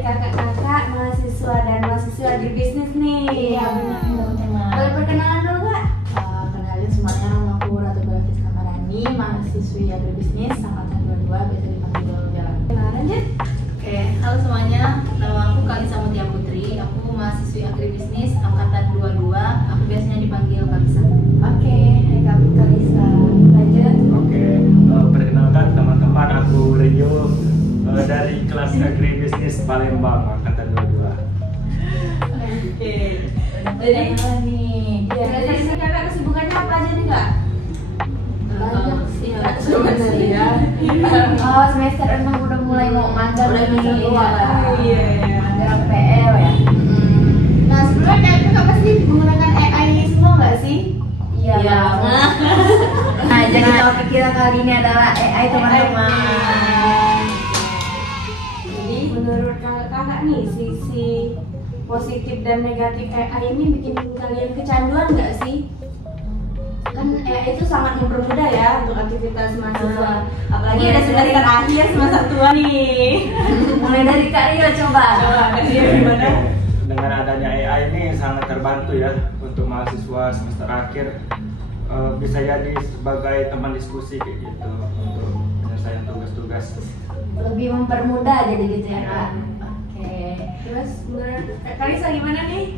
kakak-kakak mahasiswa dan mahasiswa agribisnis nih. Iya benar teman-teman. Boleh perkenalan dulu Kak? Kenalin semuanya, nama aku Ratu Balafis Kamarani, mahasiswi agribisnis angkatan 22, biasa dipanggil Jalan. Lanjut. Oke, halo semuanya. Nama aku Kalisa Mutia Putri. Aku mahasiswi agribisnis angkatan 22. Aku biasanya dipanggil Kalisa. Oke, hai Kak Kalisa. Lanjut. Oke, perkenalkan teman-teman, aku Rio dari kelas agribisnis Palembang angkatan 22. Oke. Jadi nih, Jadi kakak kesibukannya apa aja nih Kak? banyak sih Kak sebenarnya. Oh, semester 6 udah mulai mau magang Udah nih. semester 2. Iya. Magang PL ya. Nah, sebelumnya kakak pasti menggunakan AI semua nggak sih? Iya. Iya. Nah, jadi topik kita kali ini adalah AI teman-teman. Jadi menurut kakak nih sisi positif dan negatif AI ini bikin kalian kecanduan nggak sih? Kan AI itu sangat mempermudah ya untuk aktivitas mahasiswa. Apalagi ada semester akhir semester tua nih. Mulai dari Kak Rio coba. Coba Rio gimana? Dengan adanya AI ini sangat terbantu ya untuk mahasiswa semester akhir, bisa jadi sebagai teman diskusi kayak gitu untuk penyelesaian tugas-tugas. Lebih mempermudah jadi gitu ya Kak. Oke. Terus menurut Kak Kalisa gimana nih?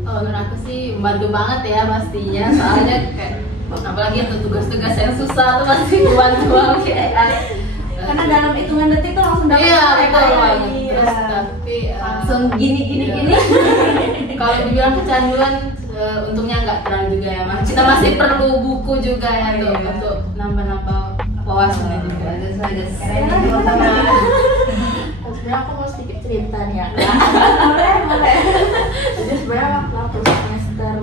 Oh, menurut aku sih membantu banget ya pastinya. Soalnya kayak apalagi untuk tugas-tugas yang susah tuh pasti membantu banget. Karena dalam hitungan detik tuh langsung dapat Iya, betul AI. banget. Iya. Terus tapi Langsung gini. kalau dibilang kecanduan, untungnya nggak terlalu juga ya. Kita masih perlu buku juga ya untuk nambah-nambah wawasannya juga. Keren nih teman-teman. Sebenarnya aku mau sedikit cerita nih ya. Boleh. Jadi sebenarnya waktu aku semester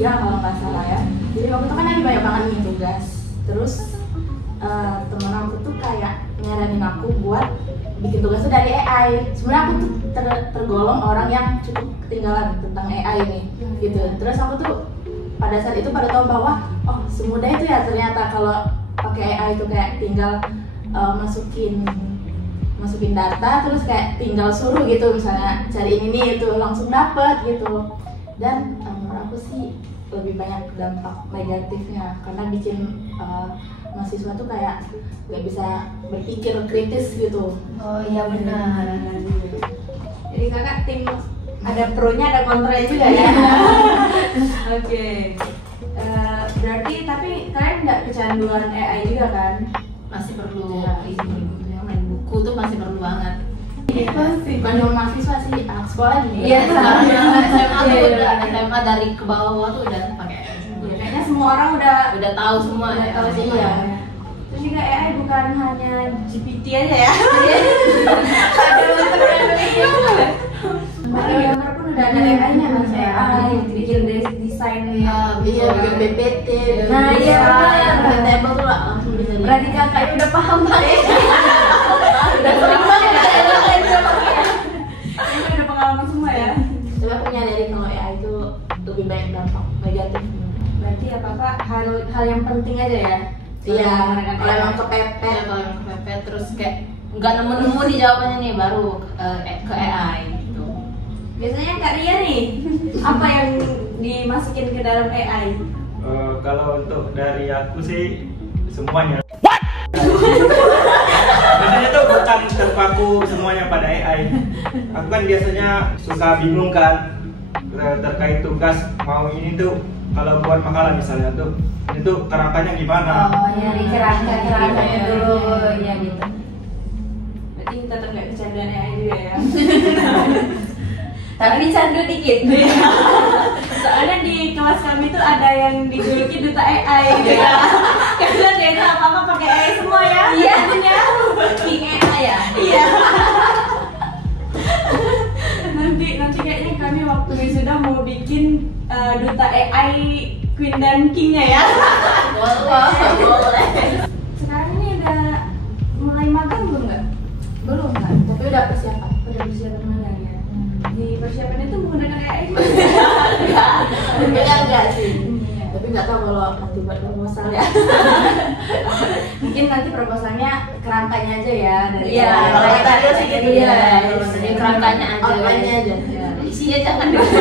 3 kalau nggak salah ya. Jadi waktu itu kan lagi banyak banget nih tugas. Terus temen aku tuh kayak nyaranin aku buat bikin tugas tuh dari AI. Sebenarnya aku tuh tergolong orang yang cukup ketinggalan tentang AI nih, gitu. Terus aku tuh pada saat itu pada tahu bahwa oh semudah itu ya ternyata kalau pakai AI itu kayak tinggal masukin data terus kayak tinggal suruh gitu, misalnya cari ini itu langsung dapet gitu. Dan menurut aku sih lebih banyak dampak negatifnya karena bikin mahasiswa tuh kayak nggak bisa berpikir kritis gitu. Oh iya benar. Jadi kakak tim ada pro-nya ada kontranya juga ya. Oke. Berarti tapi kalian nggak kecanduan AI juga kan? Masih perlu ini main buku tuh masih perlu banget. Pasti bukan cuma mahasiswa sih, anak sekolah juga. Iya, sekarang SMA tuh Iya. udah SMA dari ke bawah tuh udah pakai AI semua. Ya, kayaknya semua orang udah Tahu semua ya. tahu sih ya. Terus juga AI bukan hanya GPT aja ya. Ada gambar pun udah ada AI-nya kan, AI bikin desain Iya, Bisa bikin PPT. Nah, iya, benar. table tuh lah langsung bisa jadi. Berarti kakak udah paham banget. Udah sering banget ya. Ini udah pengalaman semua ya. Tapi aku menyadari kalau AI itu lebih banyak dampak negatif. Berarti apa hal yang penting aja ya. Iya, Menggunakan kalau AI. emang kepepet. Ya, kalau yang kepepet terus kayak nggak nemu-nemu di jawabannya nih baru ke AI gitu. Biasanya Kak Ria nih, apa yang dimasukin ke dalam AI? Kalau untuk dari aku sih semuanya. Biasanya tuh bukan terpaku semuanya pada AI. Aku kan biasanya suka bingung kan terkait tugas mau ini tuh kalau buat makalah misalnya tuh ini tuh kerangkanya gimana? Oh, nyari kerangkanya dulu ya gitu. Berarti tetap nggak kecanduan AI juga ya. Tapi candu dikit. Soalnya di kelas kami tuh ada yang dijuluki duta AI gitu ya. Karena dia itu apa-apa pakai AI semua ya. Iya. Punya King AI ya. Iya. Nanti kayaknya kami waktu wisuda mau bikin duta AI Queen dan King-nya ya. Boleh. Sekarang ini udah mulai magang belum nggak? Belum kan, tapi udah persiapan. Udah persiapan magang ya. Di persiapan itu menggunakan AI. Enggak sih. Tapi nggak tahu kalau nanti buat proposal ya. Mungkin nanti proposalnya kerangkanya aja ya dari Iya, kalau kita lihat sih gitu ya. Jadi kerangkanya aja. Outline-nya aja. Ya, isinya jangan dulu.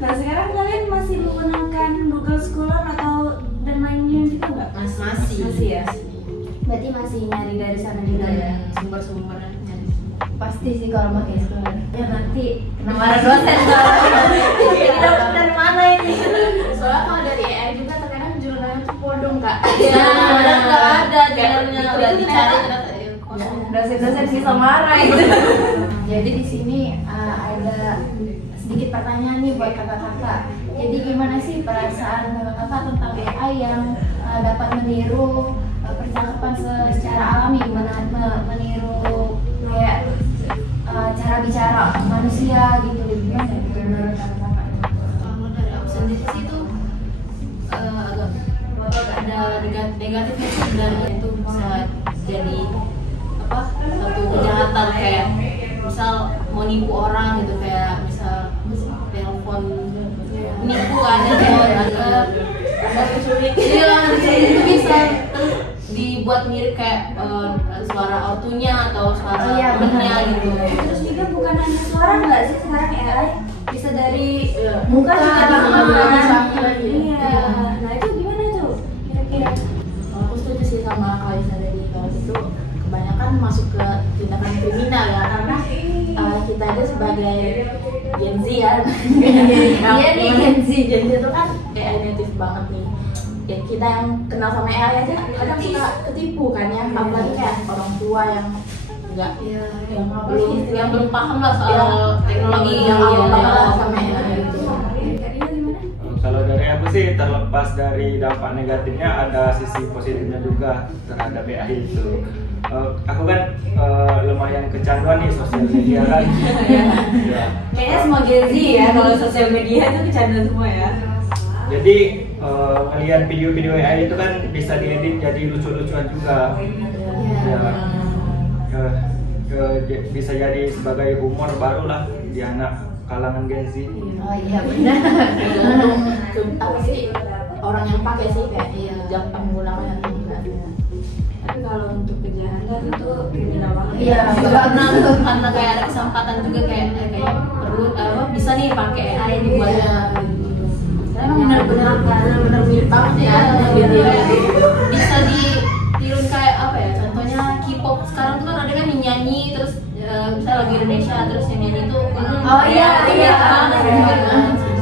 Nah sekarang kalian masih menggunakan Google Scholar atau dan lainnya juga nggak? Masih ya. Berarti masih nyari dari sana juga ya. Sumber-sumbernya. Pasti sih kalau pakai Scholar. Ya nanti kena marah dosen kalau ini dapat dari mana ini? Soalnya kalau dari AI juga terkadang jurnalnya tuh bodong kak. Ya, nggak ada jurnalnya, Itu udah dicari ternyata ternyata ya, kosong. Dosen-dosen bisa marah itu. Jadi di sini ada sedikit pertanyaan nih buat kakak-kakak. Jadi gimana sih perasaan kakak-kakak tentang AI yang dapat meniru percakapan secara alami, meniru kayak cara bicara manusia gitu? Gimana menurut kakak-kakak? Kalau dari aku sendiri sih itu agak ada negatifnya sih, dan itu bisa jadi apa, satu kejahatan kayak misal mau nipu orang gitu, kayak misal telepon nipu ada penculik, itu bisa terus dibuat mirip kayak suara autonya atau suara benernya gitu. Terus juga bukan hanya suara nggak sih sekarang AI bisa dari Muka juga juga bisa. Iya. Nah itu gimana tuh kira-kira? Aku setuju sih sama Kalisa tadi, kalau itu kebanyakan masuk ke tindakan kriminal ya, karena kita aja sebagai Gen Z ya. Iya nih, Gen Z. Gen Z itu kan AI native banget nih. Ya, kita yang kenal sama AI aja kadang suka ketipu kan ya, apalagi kayak orang tua yang enggak yang belum paham lah soal teknologi yang yang awal sama AI gitu. Kira-kira gimana? Kalau dari aku sih, terlepas dari dampak negatifnya, ada sisi positifnya juga terhadap AI itu. Aku kan lumayan kecanduan nih sosial media kan. Ya. Kayaknya semua Gen Z ya kalau sosial media itu kecanduan semua ya. Jadi melihat video-video AI itu kan bisa diedit jadi lucu-lucuan juga. Ya. Bisa jadi sebagai humor baru lah di anak kalangan Gen Z. Oh iya benar. Tergantung apa sih orang yang pakai sih, kayak gampang menggunakan atau enggak. Tapi kalau untuk kejahatan itu kriminal banget. Iya, karena kayak ada kesempatan juga kayak perlu bisa nih pakai AI dibuatnya. Karena benar-benar mirip banget ya. Bisa ditiru kayak apa ya, contohnya K-pop sekarang tuh kan ada kan yang nyanyi terus misalnya lagu Indonesia terus yang nyanyi itu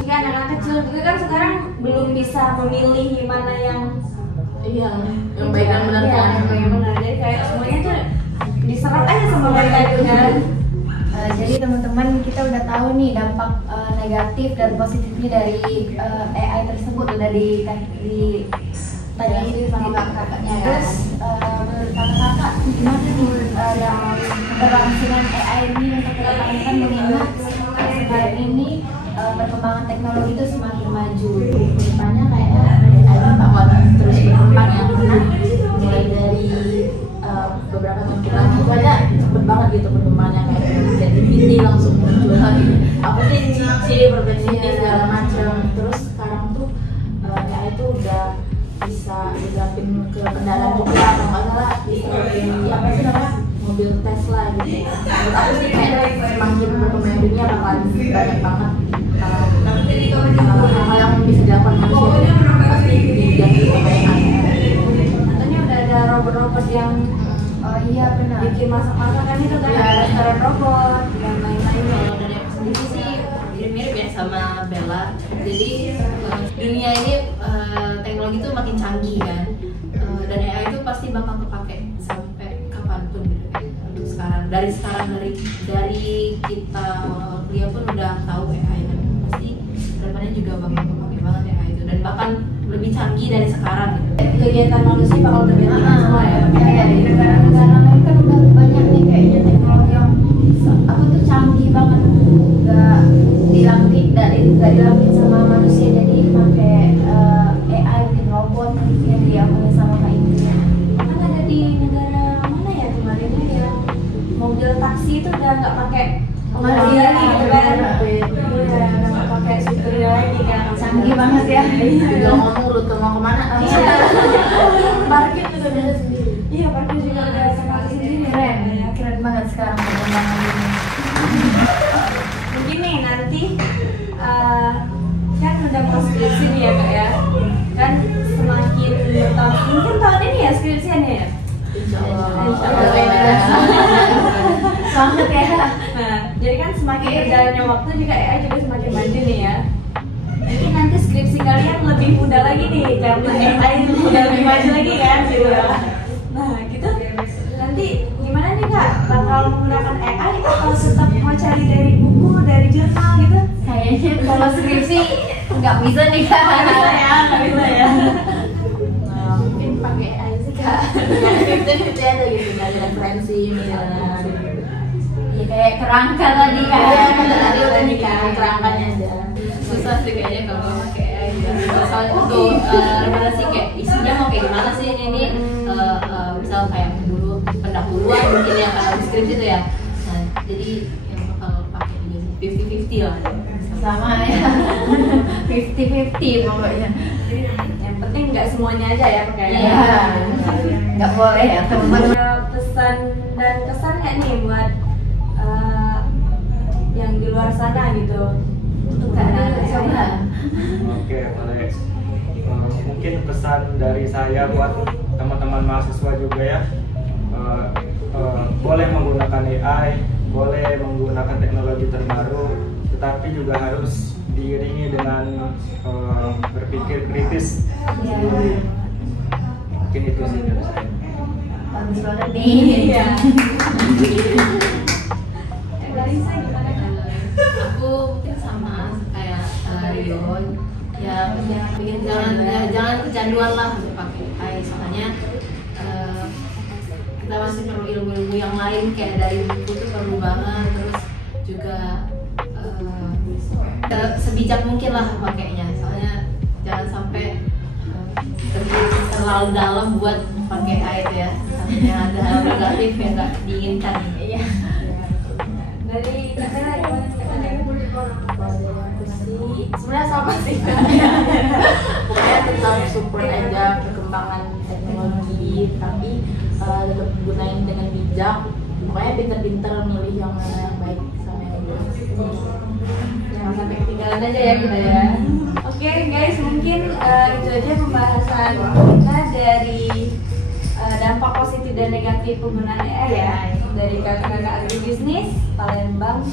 Jika anak-anak kecil juga kan sekarang belum bisa memilih mana yang yang baik dan benar Iya, kan. yang baik dan benar. Jadi kayak semuanya tuh diserap aja sama mereka itu kan. Jadi teman-teman, kita udah tahu nih dampak negatif dan positifnya dari AI tersebut, udah tanya sama kakak-kakaknya. Terus menurut kakak-kakak gimana nih dalam keberlangsungan AI ini untuk kedepankan, mengingat sekarang ini perkembangan teknologi itu semakin maju. Depannya kayaknya AI bakal terus berkembang ya, karena mulai dari beberapa tahun ke belakang itu aja cepet banget gitu perkembangannya, kayak ChatGPT langsung muncul lagi. Aku sih ciri Perplexity segala macam. Terus sekarang tuh AI itu udah bisa diterapin ke kendaraan juga, kalau nggak salah bisa di apa sih namanya, mobil Tesla gitu. Menurut aku sih kayak semakin berkembang dunia bakal banyak banget hal-hal yang bisa dilakukan manusia pasti diganti sama AI. Katanya udah ada robot-robot yang Oh iya benar. bikin masak-masakan itu kan, ada restoran robot dan lain-lain. Kalau dari aku sendiri sih mirip-mirip ya sama Bella. Jadi dunia ini teknologi itu makin canggih kan, dan AI itu pasti bakal kepake sampai kapanpun gitu. Untuk sekarang, dari kita kuliah pun udah tahu AI, dan pasti kedepannya juga bakal kepake banget AI itu, dan bahkan lebih canggih dari sekarang gitu. Kegiatan manusia bakal terganti semua ya. Kayak di negara-negara lain kan udah banyak nih kayaknya teknologi yang aku tuh canggih banget, nggak dilakuin sama manusia, jadi pakai AI bikin robot yang diapain sama kayak gitu. Kan ada di negara mana ya kemarinnya ya, mobil taksi itu udah nggak pakai pengendara gitu kan. Iya, udah nggak pakai supir beda lagi kan. Canggih banget ya. Tinggal ngomong lu tuh mau kemana kan? Iya. Parkir juga beda sendiri. Iya, parkir juga ada sama sendiri. Keren banget sekarang perkembangan ini. Mungkin nih nanti kan udah mau skripsi nih ya kak ya. Kan semakin bertambah, mungkin tahun ini ya skripsiannya ya. Insya Allah. Insya Allah. Selamat ya. Nah, jadi kan semakin berjalannya waktu juga AI juga semakin maju nih ya. Mungkin nanti skripsi kalian lebih mudah lagi nih karena AI udah lebih maju lagi kan gitu. Nah, gitu. Nanti gimana nih kak? Bakal menggunakan AI atau tetap mau cari dari buku, dari jurnal gitu? Kayaknya kalau skripsi nggak bisa nih kak. Nggak bisa ya. Nah, mungkin pakai AI sih kak. Itu ada gitu, dari referensi misalnya. Ya kayak kerangka tadi kak. Iya, kata tadi udah nikah, kerangkanya ada. Susah sih kayaknya kalau pakai AI ya. Soalnya untuk referensi kayak isinya mau kayak gimana sih ini misal kayak dulu pendahuluan mungkin yang kalau deskripsi itu ya. Nah, jadi yang bakal pakai juga sih 50-50 lah. Sama ya. 50-50 pokoknya. Yang penting nggak semuanya aja ya pakai AI. Iya. Nggak boleh ya teman. Ada pesan dan kesan nggak nih buat yang di luar sana gitu untuk anak-anak Coba. Oke, boleh. Mungkin pesan dari saya buat teman-teman mahasiswa juga ya. Boleh menggunakan AI, boleh menggunakan teknologi terbaru, tetapi juga harus diiringi dengan berpikir kritis. Iya. Mungkin itu sih dari saya. Bagus banget nih. Iya. Dari saya gimana kan? Aku mungkin sama kayak Rio ya jangan kecanduan lah untuk pakai AI soalnya kita masih perlu ilmu-ilmu yang lain kayak dari buku itu perlu banget terus juga sebijak mungkin lah pakainya soalnya jangan sampai terlalu dalam buat pakai AI itu ya yang ada hal negatif yang nggak diinginkan. Iya. Dari Kak gimana? Aku sih sebenarnya sama sih. Pokoknya tetap support aja perkembangan teknologi, tapi tetap gunain dengan bijak. Pokoknya pinter-pinter milih yang mana yang baik sama yang buruk. Jangan sampai ketinggalan aja ya kita ya. Oke guys, mungkin itu aja pembahasan kita dari dampak positif dan negatif penggunaan AI ya dari kakak-kakak agribisnis Palembang.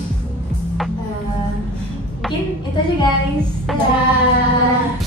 Mungkin itu aja guys. Dadah.